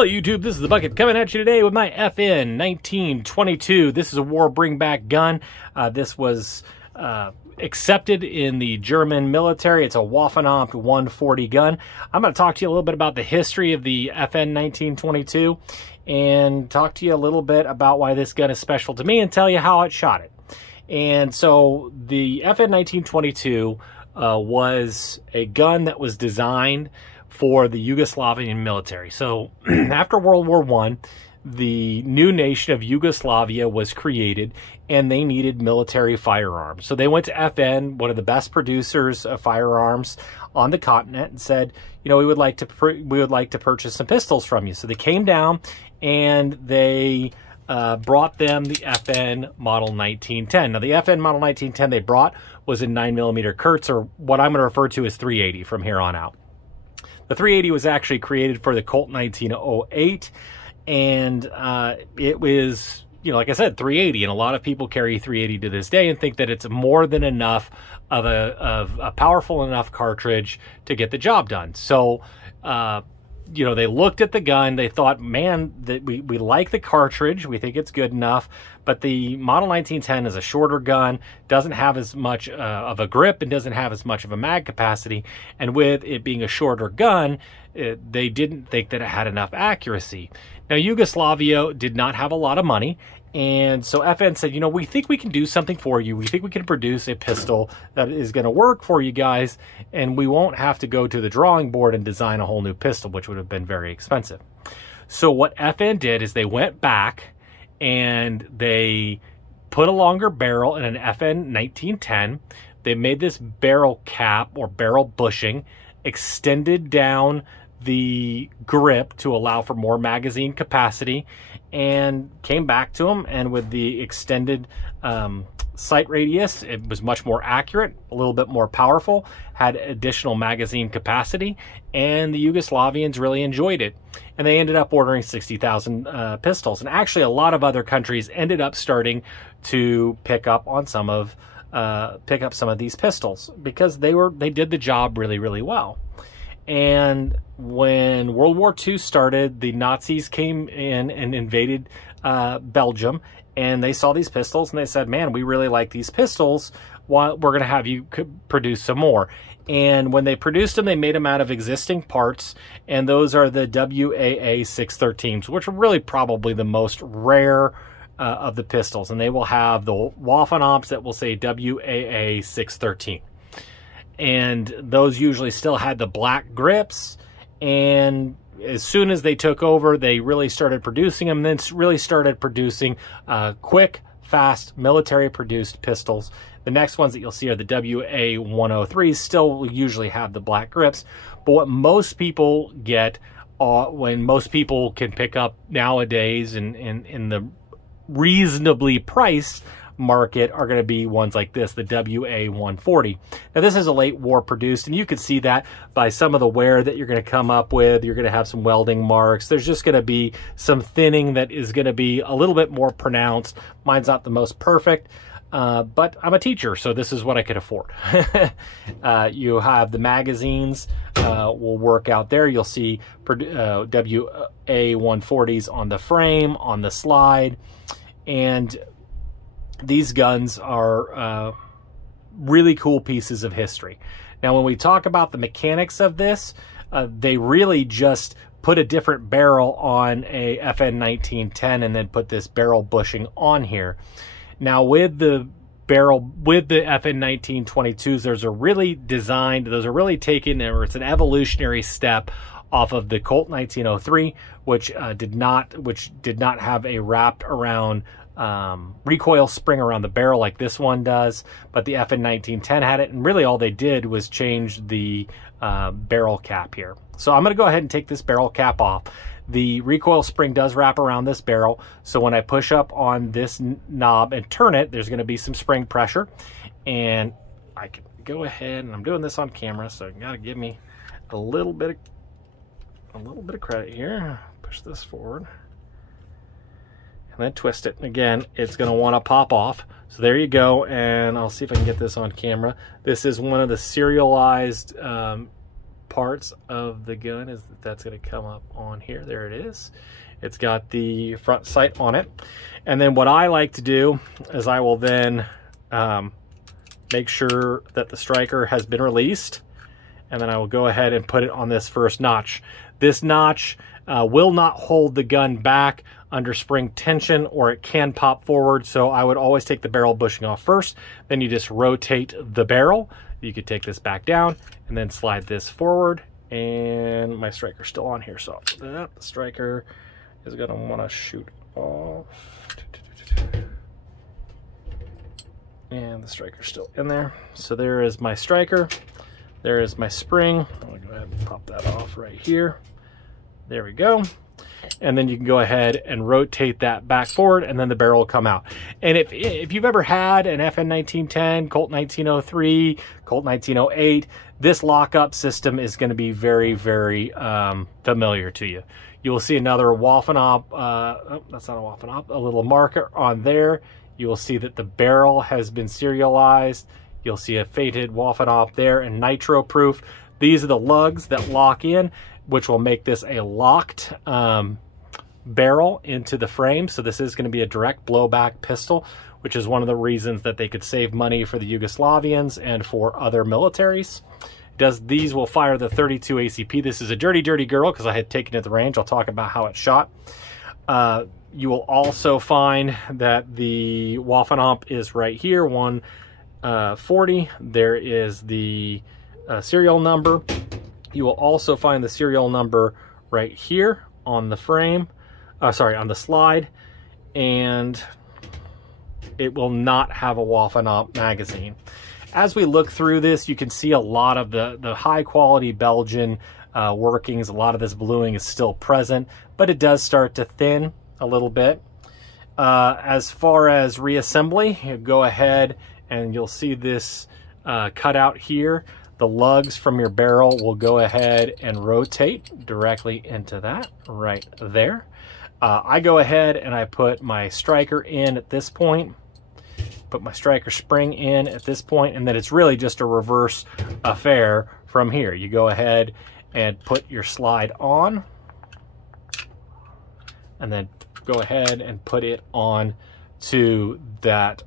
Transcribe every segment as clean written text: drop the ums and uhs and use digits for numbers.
Hello YouTube, this is the Bucket coming at you today with my FN 1922. This is a War Bring Back gun. This was accepted in the German military. It's a WaA140 gun. I'm going to talk to you a little bit about the history of the FN 1922 and talk to you a little bit about why this gun is special to me and tell you how it shot it. And so the FN 1922 was a gun that was designed for the Yugoslavian military. So after World War I, the new nation of Yugoslavia was created and they needed military firearms. So they went to FN, one of the best producers of firearms on the continent, and said, you know, we would like to purchase some pistols from you. So they came down and they brought them the FN Model 1910. Now the FN Model 1910 they brought was in 9mm Kurz, or what I'm going to refer to as 380 from here on out. The 380 was actually created for the Colt 1908, and it was, you know, like I said, 380, and a lot of people carry 380 to this day and think that it's more than enough of a powerful enough cartridge to get the job done. So, you know, they looked at the gun, they thought, man, that we like the cartridge, we think it's good enough, but the Model 1910 is a shorter gun, doesn't have as much of a grip, and doesn't have as much of a mag capacity, and with it being a shorter gun, they didn't think that it had enough accuracy. Now, Yugoslavia did not have a lot of money, and so FN said, you know, we think we can do something for you. We think we can produce a pistol that is going to work for you guys, and we won't have to go to the drawing board and design a whole new pistol, which would have been very expensive. So what FN did is they went back and they put a longer barrel in an FN 1910. They made this barrel cap or barrel bushing, extended down the grip to allow for more magazine capacity, and came back to them, and with the extended sight radius, it was much more accurate, a little bit more powerful, had additional magazine capacity, and the Yugoslavians really enjoyed it. And they ended up ordering 60,000 pistols. And actually a lot of other countries ended up starting to pick up some of these pistols because they did the job really, really well. And when World War II started, the Nazis came in and invaded Belgium, and they saw these pistols and they said, man, we really like these pistols. We're going to have you produce some more. And when they produced them, they made them out of existing parts, and those are the WaA 613s, which are really probably the most rare of the pistols. And they will have the Waffen that will say WaA 613. And those usually still had the black grips, and as soon as they took over, they really started producing them, then really started producing quick, fast, military-produced pistols. The next ones that you'll see are the WaA140s, still usually have the black grips, but what most people get, when most people can pick up nowadays in the reasonably priced market, are going to be ones like this, the WaA140. Now this is a late war produced, and you can see that by some of the wear that you're going to come up with. You're going to have some welding marks. There's just going to be some thinning that is going to be a little bit more pronounced. Mine's not the most perfect, but I'm a teacher, so this is what I could afford. You have the magazines will work out there. You'll see WaA140s on the frame, on the slide, and these guns are really cool pieces of history. Now, when we talk about the mechanics of this, they really just put a different barrel on a FN 1910 and then put this barrel bushing on here. Now, with the FN 1922s, those are really taken, or it's an evolutionary step off of the Colt 1903, which did not have a wrapped around recoil spring around the barrel like this one does, but the FN 1910 had it, and really all they did was change the barrel cap here. So I'm going to go ahead and take this barrel cap off. The recoil spring does wrap around this barrel, so when I push up on this knob and turn it, there's going to be some spring pressure, and I can go ahead, and I'm doing this on camera, so you got to give me a little bit of credit here. Push this forward and then twist it. Again, it's going to want to pop off. So there you go, and I'll see if I can get this on camera. This is one of the serialized parts of the gun is that's going to come up on here. There it is. It's got the front sight on it. And then what I like to do is I will then make sure that the striker has been released, and then I will go ahead and put it on this first notch. This notch will not hold the gun back under spring tension, or it can pop forward, so I would always take the barrel bushing off first. Then you just rotate the barrel. You could take this back down and then slide this forward, and my striker's still on here, so the striker is going to want to shoot off. And the striker's still in there. So there is my striker. There is my spring. I'm going to go ahead and pop that off right here. There we go. And then you can go ahead and rotate that back forward, and then the barrel will come out. And if you've ever had an FN 1910, Colt 1903, Colt 1908, this lockup system is going to be very, very familiar to you. You will see another Waffen-Op, that's not a Waffen-Op, a little marker on there. You will see that the barrel has been serialized. You'll see a fated Waffen-Op there and nitro proof. These are the lugs that lock in, which will make this a locked barrel into the frame. So this is going to be a direct blowback pistol, which is one of the reasons that they could save money for the Yugoslavians and for other militaries. These will fire the 32 ACP. This is a dirty, dirty girl because I had taken it to the range. I'll talk about how it's shot. You will also find that the Waffen-Op is right here, 140. There is the serial number. You will also find the serial number right here on the frame, on the slide, and it will not have a Waffen-Op magazine. As we look through this, you can see a lot of the high quality Belgian workings. A lot of this bluing is still present, but it does start to thin a little bit. As far as reassembly, you go ahead and you'll see this cutout here. The lugs from your barrel will go ahead and rotate directly into that right there. I go ahead and I put my striker in at this point, put my striker spring in at this point, and then it's really just a reverse affair from here. You go ahead and put your slide on, and then go ahead and put it on to that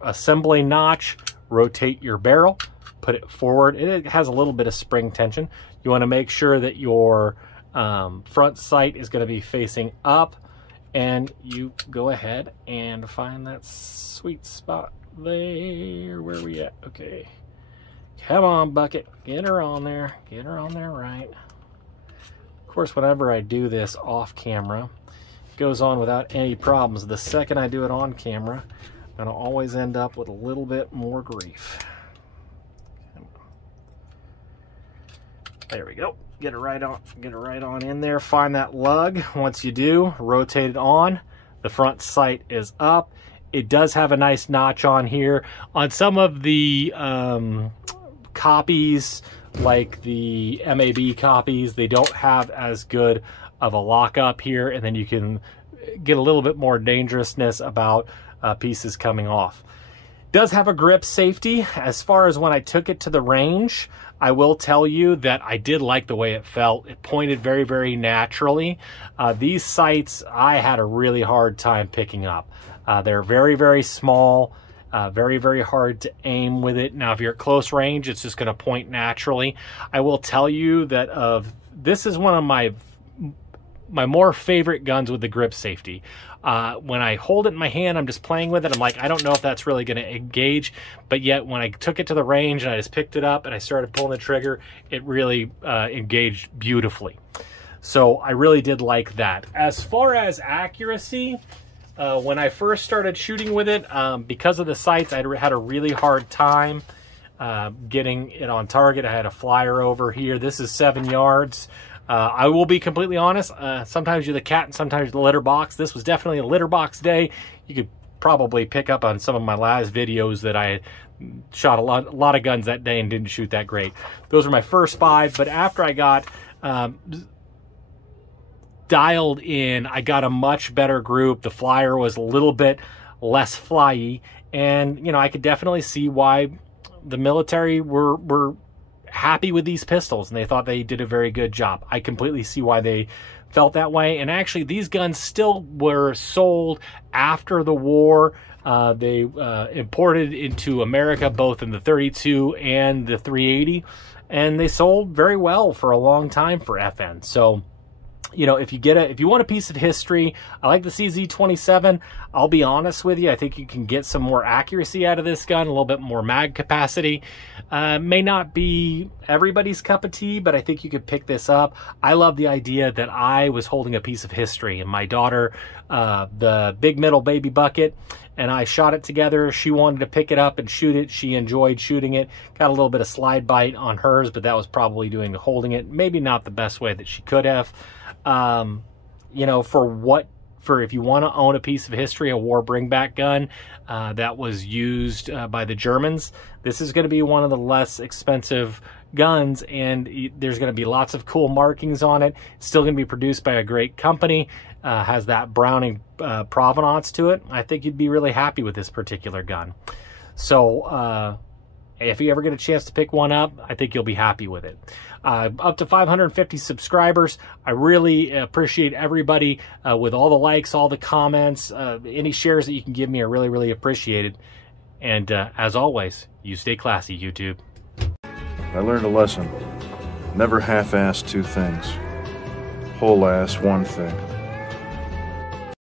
assembly notch, rotate your barrel, put it forward. It has a little bit of spring tension. You want to make sure that your front sight is going to be facing up, and you go ahead and find that sweet spot there. Where are we at? Okay. Come on, bucket. Get her on there. Get her on there right. Of course, whenever I do this off camera, it goes on without any problems. The second I do it on camera, I'm going to always end up with a little bit more grief. There we go. Get it right on in there. Find that lug. Once you do, rotate it on. The front sight is up. It does have a nice notch on here. On some of the copies, like the MAB copies, they don't have as good of a lockup here, and then you can get a little bit more dangerousness about pieces coming off. Does have a grip safety. As far as when I took it to the range, I will tell you that I did like the way it felt. It pointed very, very naturally. These sights, I had a really hard time picking up. They're very, very small, very, very hard to aim with it. Now, if you're at close range, it's just going to point naturally. I will tell you that this is one of my more favorite guns with the grip safety. When I hold it in my hand, I'm just playing with it. I'm like, I don't know if that's really going to engage. But yet, when I took it to the range and I just picked it up and I started pulling the trigger, it really engaged beautifully. So I really did like that. As far as accuracy, when I first started shooting with it, because of the sights, I had a really hard time getting it on target. I had a flyer over here. This is 7 yards. I will be completely honest. Sometimes you're the cat and sometimes you're the litter box. This was definitely a litter box day. You could probably pick up on some of my last videos that I shot a lot of guns that day and didn't shoot that great. Those were my first 5, but after I got dialed in, I got a much better group. The flyer was a little bit less flyy, and you know, I could definitely see why the military were happy with these pistols, and they thought they did a very good job. I completely see why they felt that way. And actually, these guns still were sold after the war. They imported into America both in the .32 and the .380, and they sold very well for a long time for FN. So, you know, if you want a piece of history, I like the CZ27. I'll be honest with you, I think you can get some more accuracy out of this gun, a little bit more mag capacity. May not be everybody's cup of tea, but I think you could pick this up. I love the idea that I was holding a piece of history, and my daughter, the big middle baby bucket, and I shot it together. She wanted to pick it up and shoot it. She enjoyed shooting it. Got a little bit of slide bite on hers, but that was probably doing the holding it. Maybe not the best way that she could have. You know, for if you want to own a piece of history, a War Bring Back gun that was used by the Germans, this is going to be one of the less expensive guns, and there's going to be lots of cool markings on it. It's still going to be produced by a great company, has that Browning provenance to it. I think you'd be really happy with this particular gun. So if you ever get a chance to pick one up, I think you'll be happy with it. Up to 550 subscribers. I really appreciate everybody with all the likes, all the comments, any shares that you can give me are really, really appreciated. And as always, you stay classy, YouTube. I learned a lesson. Never half-ass two things. Whole-ass one thing.